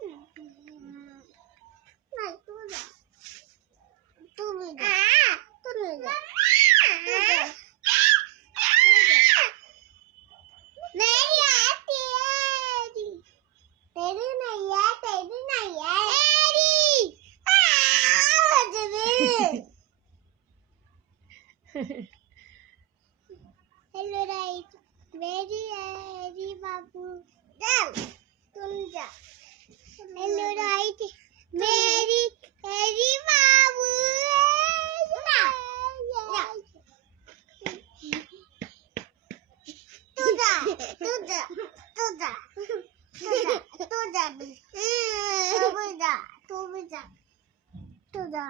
नहीं तू भी जा तू नहीं जा मेरी आती है तेरी नहीं है तेरी नहीं है हेलो राइट मेरी है बाबू तुम जा हेलो राइट मेरी हेरी बाबू तू जा तू जा तू जा तू जा तू भी जा तू भी जा तू जा